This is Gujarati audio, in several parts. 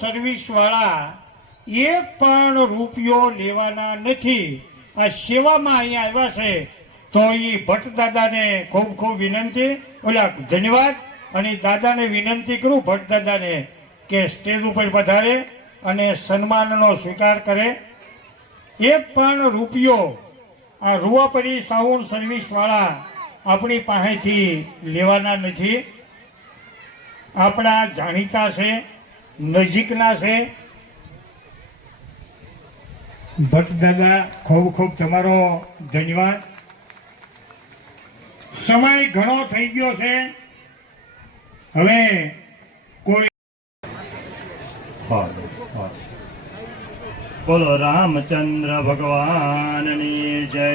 સર્વિસ વાળા એક પણ રૂપિયો લેવાના નથી. આ સેવામાં અહીંયા આવ્યા છે તો એ ભટ્ટ દાદાને ખૂબ ખૂબ વિનંતી, ધન્યવાદ. અને દાદાને વિનંતી કરું ભટ્ટ દાદાને કે સ્ટેજ ઉપર પધારે અને સન્માનનો સ્વીકાર કરે. એક પણ રૂપિયો આ રૂવાપરી સાઉન્ડ સર્વિસ વાળા આપણી પાસેથી લેવાના નથી. આપણા જાણીતા છે, નજીકના છે. ભટ્ટ દાદા ખૂબ ખૂબ તમારો ધન્યવાદ. સમય ઘણો થઈ ગયો છે, હવે કોઈ બોલો રામચંદ્ર ભગવાનની જય,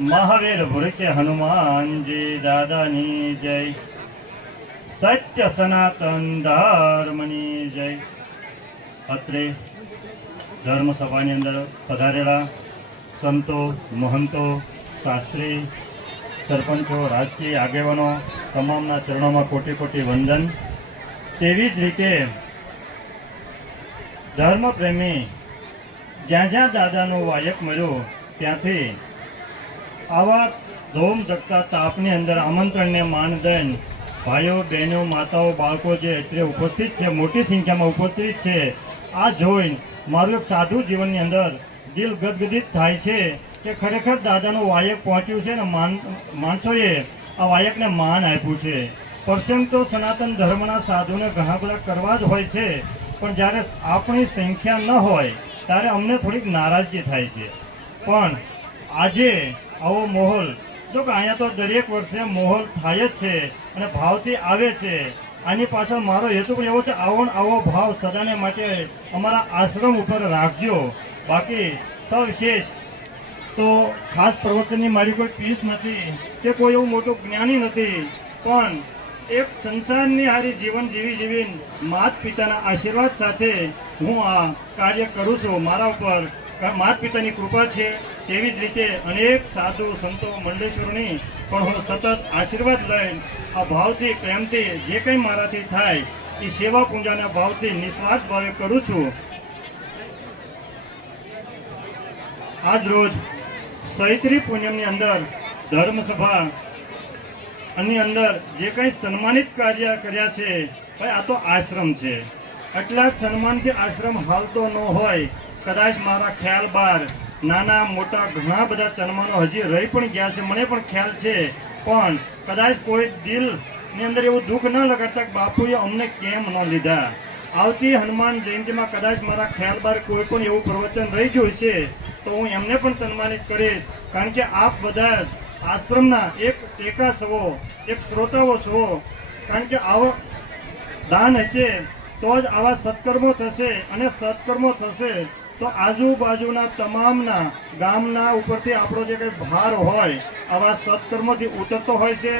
મહાવીર વૃક્ષ હનુમાનજી દાદાની જય, સત્ય સનાતન ધર્મની જય. અત્રે ધર્મસભાની અંદર પધારેલા સંતો, મહંતો, શાસ્ત્રી, સરપંચો, રાજકીય આગેવાનો તમામના ચરણોમાં કોટી કોટી વંદન. તેવી જ રીતે ધર્મપ્રેમી જ્યાં જ્યાં દાદાનું વાયક મળ્યું ત્યાંથી આવા ધોમ ધકતા તાપની અંદર આમંત્રણને માન દઈને ભાઈઓ, બહેનો, માતાઓ, બાળકો જે અત્રે ઉપસ્થિત છે, મોટી સંખ્યામાં ઉપસ્થિત છે, આ જોઈને મારું એક સાધુ જીવનની અંદર દિલ ગદગદિત થાય છે કે ખરેખર દાદાનું વાયક પહોંચ્યું છે ને માણસોએ આ વાયકને માન આપ્યું છે. પ્રસંગ તો સનાતન ધર્મના સાધુને ઘણા બધા કરવા જ હોય છે, પણ જ્યારે આપણી સંખ્યા ન હોય ત્યારે અમને થોડીક નારાજગી થાય છે. પણ આજે આવો માહોલ, જો કે અહીંયા તો દરેક વર્ષે માહોલ થાય જ છે અને ભાવથી આવે છે. આની પાછળ મારો હેતુ પણ એવો છે, આવો ભાવ સદાને માટે અમારા આશ્રમ ઉપર રાખજો. બાકી સવિશેષ તો ખાસ પ્રવચનની મારી કોઈ પીસ નથી કે કોઈ એવું મોટું જ્ઞાની નથી, પણ એક સંસારની હારી જીવન જીવીને માત પિતાના આશીર્વાદ સાથે હું આ કાર્ય કરું છું. મારા ઉપર માત પિતાની કૃપા છે. તેવી જ રીતે અનેક સાધુ સંતો મંડળેશ્વરોની પણ હું સતત આશીર્વાદ લઈને આ ભાવથી, પ્રેમથી જે કંઈ મારાથી થાય એ સેવા પૂજાના ભાવથી નિસ્વાર્થ ભાવે કરું છું. આજ રોજ ચૈત્રી પૂનમની અંદર ધર્મસભા ની અંદર જે કંઈ સન્માનિત કાર્ય કર્યા છે, ભાઈ આ તો આશ્રમ છે, એટલા સન્માનથી આશ્રમ હાલતો ન હોય. કદાચ મારા ખ્યાલ બહાર નાના મોટા ઘણા બધા સન્માનો હજી રહી પણ ગયા છે, મને પણ ખ્યાલ છે. પણ કદાચ કોઈ દિલની અંદર એવું દુઃખ ન લગાડતા કે બાપુએ અમને કેમ ન લીધા. આવતી હનુમાન જયંતિમાં કદાચ મારા ખ્યાલ બહાર કોઈ પણ એવું પ્રવચન રહી ગયું છે તો હું એમને પણ સન્માનિત કરીશ. કારણ કે આપ બધા આશ્રમના એક ટેકા છો, એક શ્રોતાઓ છો. કારણ કે આવો દાન હશે તો જ આવા સત્કર્મો થશે, અને સત્કર્મો થશે તો આજુબાજુના તમામના ગામના ઉપરથી આપણો જે કંઈ ભાર હોય આવા સત્કર્મોથી ઉતરતો હોય છે.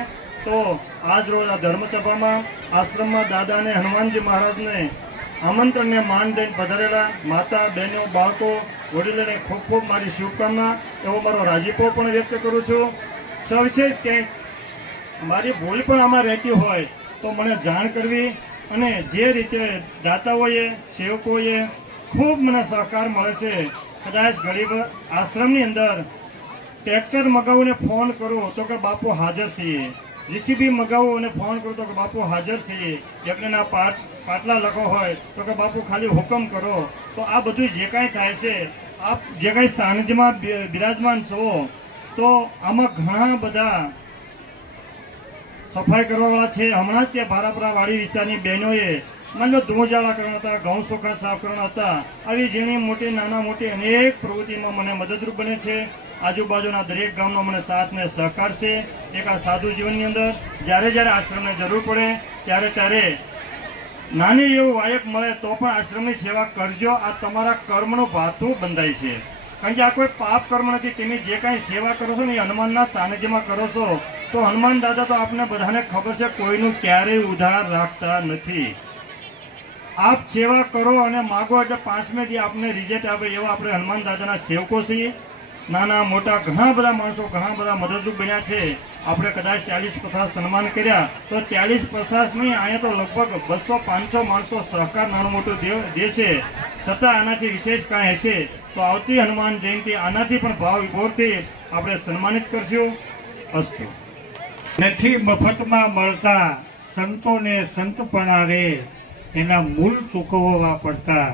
તો આજ રોજ આ ધર્મસભામાં આશ્રમમાં દાદાને, હનુમાનજી મહારાજને આમંત્રણને માન દઈને પધારેલા માતા, બહેનો, બાળકો, વડીલોને ખૂબ ખૂબ મારી શુભકામના, એવો મારો રાજીપો પણ વ્યક્ત કરું છું. સવિશેષ કંઈક મારી ભૂલ પણ આમાં રહેતી હોય તો મને જાણ કરવી. અને જે રીતે દાતાઓએ, સેવકોએ ખૂબ મને સહકાર મળે છે. કદાચ ગરીબ આશ્રમની અંદર ટ્રેક્ટર મગાવીને ફોન કરો તો કે બાપુ હાજર છીએ, જીસીબી મગાવો અને ફોન કરો તો કે બાપુ હાજર છીએ, યજ્ઞના પાટલા લખો હોય તો કે બાપુ ખાલી હુકમ કરો. તો આ બધું જે કાંઈ થાય છે, આપ જે કાંઈ સાનિધ્યમાં બિરાજમાન છો, તો આમાં ઘણા બધા સફાઈ કરવાવાળા છે. હમણાં જ તે ભારાપરા વાડી વિસ્તારની બહેનોએ માની લો ધૂળઝાડા કરવાના હતા, ઘઉં ચોખા સાફ કરવાના હતા. આવી ઝીણી મોટી, નાના મોટી અનેક પ્રવૃત્તિમાં મને મદદરૂપ બને છે. આજુબાજુના દરેક ગામનો મને સાથ ને સહકાર છે. એક આ સાધુ જીવનની અંદર જ્યારે જ્યારે આશ્રમને જરૂર પડે ત્યારે નાની એવું વાયક મળે તો પણ આશ્રમની સેવા કરજો. આ તમારા કર્મનો ભાથું બંધાય છે. કારણ કે આ કોઈ પાપ કર્મ નથી. તમે જે કાંઈ સેવા કરો છો ને એ હનુમાનના સાનિધ્યમાં કરો છો. તો હનુમાન દાદા તો આપને બધાને ખબર છે કોઈનું ક્યારેય ઉધાર રાખતા નથી. આપ સેવા કરો અને માગો એટલે 5મે દી આપને રિઝલ્ટ આપે એવા આપણે હનુમાન દાદાના સેવકો છીએ. નાના મોટા ઘણા બધા માણસો, ઘણા બધા મદદરૂપ બન્યા છે. આપણે કદાચ 40-50 સન્માન કર્યા તો 40-50 નહીં, અહીંયા તો લગભગ 200-500 માણસો સહકાર નાનું મોટું દે છે. છતાં આનાથી વિશેષ કાંઈ હશે તો આવતી હનુમાન જયંતિ આનાથી પણ ભાવ વિભોરથી આપણે સન્માનિત કરશું. અસ્તુ. નથી મફતમાં મળતા સંતોને સંતપણા રે, એના મૂળ ચૂકવવા પડતા.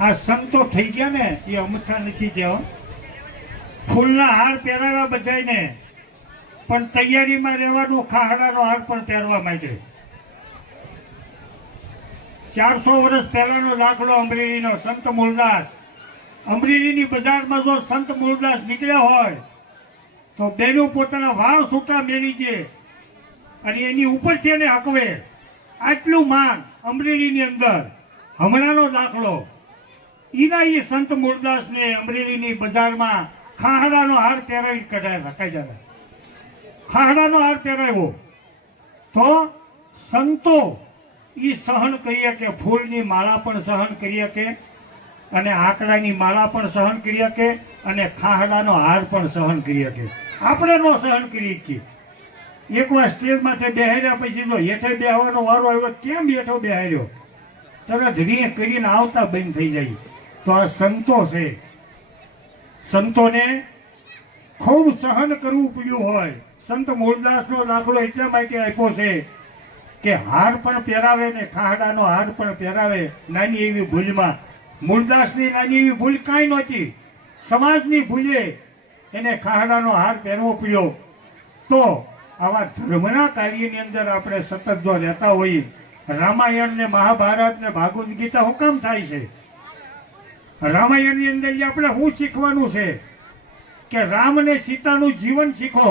આ સંતો થઈ ગયા ને એ અમથા નથી જેવા. ફૂલના હાર પહેરાવ્યા બધાને, પણ તૈયારીમાં રહેવાનું ખાહડાનો હાર પણ પહેરવા માંડે. 400 વર્ષ પહેલાનો દાખલો અમરેલીનો સંત મૂળદાસ. અમરેલીની બજારમાં જો સંત મૂળદાસ નીકળ્યા હોય તો બેનું પોતાના વાળ છૂટા મેલી દે અને એની ઉપરથી એને હકવે. આટલું માન અમરેલીની અંદર. હમણાંનો દાખલો ઈના એ સંત મૂળદાસને અમરેલીની બજારમાં ખાહડાનો હાર પહેરાવી કઢાયા હતા. કઈ જરા ખાહડાનો હાર પહેરાવ્યો તો સંતો એ સહન કરી શકે. ફૂલની માળા પણ સહન કરી શકે, અને આંકડાની માળા પણ સહન કરી શકે, અને ખાહડાનો હાર પણ સહન કરી શકે. આપણે નો સહન કરી શકીએ. એકવાર સ્ટેજમાંથી બેહાર્યા પછી જો હેઠે બેહવાનો વારો આવ્યો, કેમ હેઠો બેહાર્યો, તરત રી કરીને આવતા બંધ થઈ જાય. તો આ સંતો છે. સંતોને ખૂબ સહન કરવું પડ્યું હોય. સંત મૂળદાસનો દાખલો એટલા માટે આપ્યો છે કે હાર પણ પહેરાવે ને ખાહડાનો હાર પણ પહેરાવે. નાની એવી ભૂલમાં મૂળદાસની નાની એવી ભૂલ કાંઈ નહોતી. સમાજની ભૂલે એને ખાહડાનો હાર પહેરવો પડ્યો. તો આવા ધર્મના કાર્યની અંદર આપણે સતત જો રહેતા હોઈએ, રામાયણ ને મહાભારત ને ભાગવદ ગીતા શું કામ થાય છે? રામાયણની અંદર આપણે શું શીખવાનું છે કે રામ અને સીતાનું જીવન શીખો.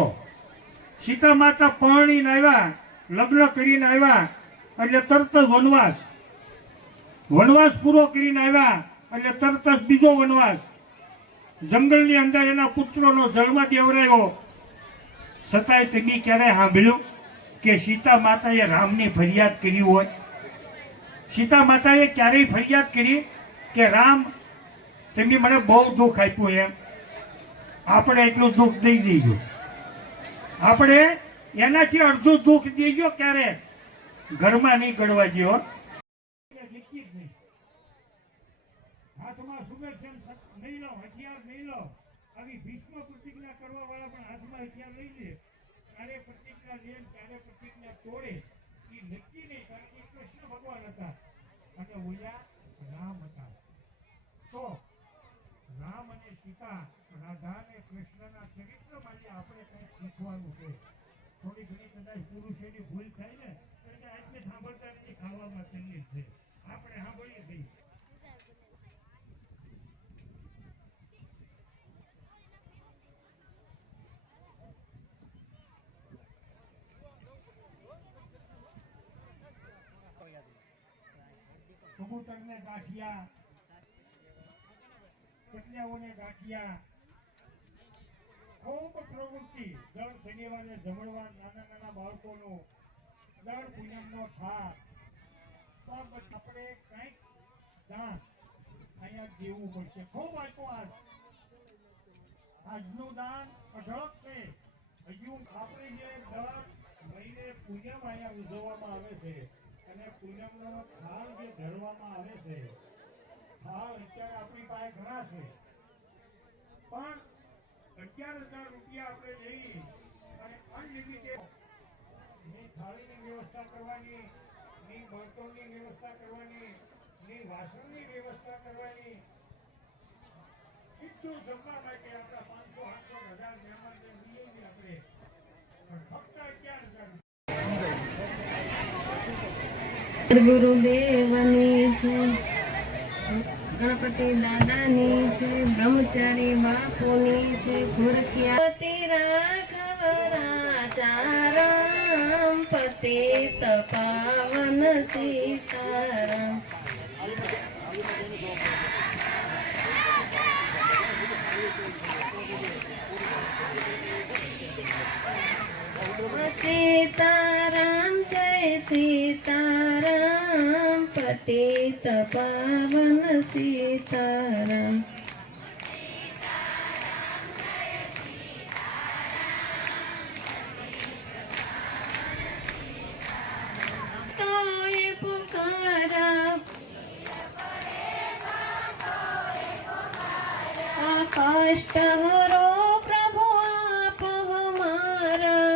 સીતા માતા પરણીને આવ્યા, લગ્ન કરીને આવ્યા એટલે તરત જ વનવાસ પૂરો કરીને આવ્યા એટલે તરત જ બીજો વનવાસ. જંગલની અંદર એના પુત્રોનો જન્મ દેવરાયો. છતાંય તમે ક્યારે સાંભળ્યું કે સીતા માતાએ રામની ફરિયાદ કરી હોય? સીતા માતાએ ક્યારેય ફરિયાદ કરી કે રામ તમે મને બહુ દુઃખ આપ્યું એમ? આપણે એટલું દુઃખ દઈ દઈજો. આપણે એનાથી અડધું દુઃખ દેજો. ક્યારે ઘરમાં નહીં ગળવા દો. હાથમાં સુદર્શન નહીં લો, હથિયાર નહીં લો. આવી ભીષ્મ પ્રતિજ્ઞા કરવા વાળા પણ હાથમાં હથિયાર લઈ લે. ક્યારે પ્રતિજ્ઞા લે, ક્યારે પ્રતિજ્ઞા તોડે એ નક્કી નહીં. કારણ કે કૃષ્ણ ભગવાન હતા અને ઓલા રામ હતા. તો રામ અને સીતા, રાધા અને કૃષ્ણના ચરિત્ર માટે આપણે કંઈક શીખવાનું છે. થોડી ઘણી કદાચ પુરુષોની ભૂલ થાય ને એટલે આજને સાંભળતા નથી, ખાવામાં તકલીફ છે. આપણે સાંભળીએ છીએ. કબૂતરને ગાંઠિયા, કન્યાઓને ગાંઠિયા, ખૂબ પ્રવૃત્તિ. દર શનિવારે જમણવાર નાના બાળકોનું, દર પૂનમનો થાળ. તો આપણે કંઈક દાન અહીંયા દેવું પડશે. ખૂબ આપ્યું આજનું દાન અઢળક છે. હજુ આપણે જે દર મહિને પૂનમ અહીંયા ઉજવવામાં આવે છે અને પૂનમનો થાળ જે ધરવામાં આવે છે, થાળ અત્યારે આપણી પાસે ઘણા છે, પણ 11,000 રૂપિયા આપણે લઈ અને અનલિમિટેડ ની થાળીની વ્યવસ્થા કરવાની, ની બળતણની વ્યવસ્થા કરવાની, ની વાસણની વ્યવસ્થા કરવાની. સીધું જમવા માટે આપણા 500-800,000 મહેમાનને લઈએ આપણે, પણ ફક્ત 11,000. ગુરુદેવની છે, ગણપતિ દાદાની છે, બ્રહ્મચારી બાપુની છે, ઘોરકિયાપતિ રાઘવ રાજારામ, પતિત પાવન સીતારામ. સીતારામ જય સીતારામ, પતિત પાવન સીતારામ. કષ્ટ હરો પ્રભુ આપ હમારા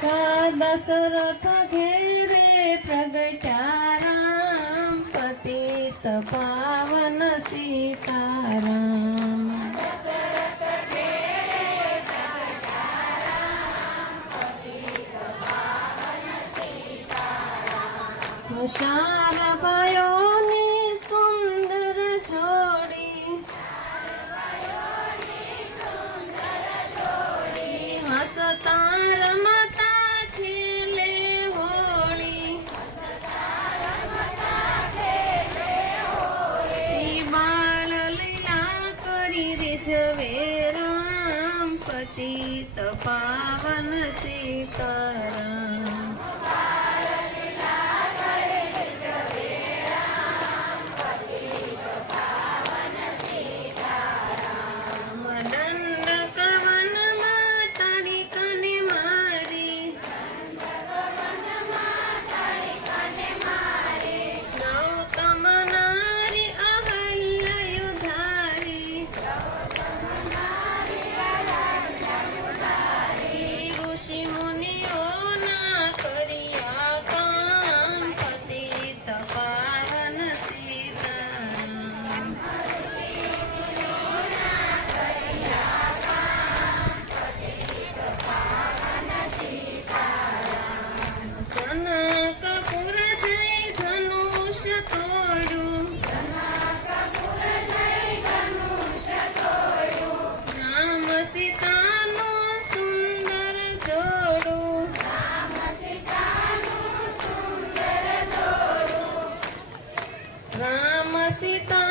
કા દશરથ ઘેરે પ્રગટ્યા રામ પતિત પાવન સીતારામ શારભાઈઓની સુંદર જોડી હસતા રમતા ખેલે હોળી બાળ લીલા કરી રીઝવે રામ પતિત પાવન સીતારામ સીતા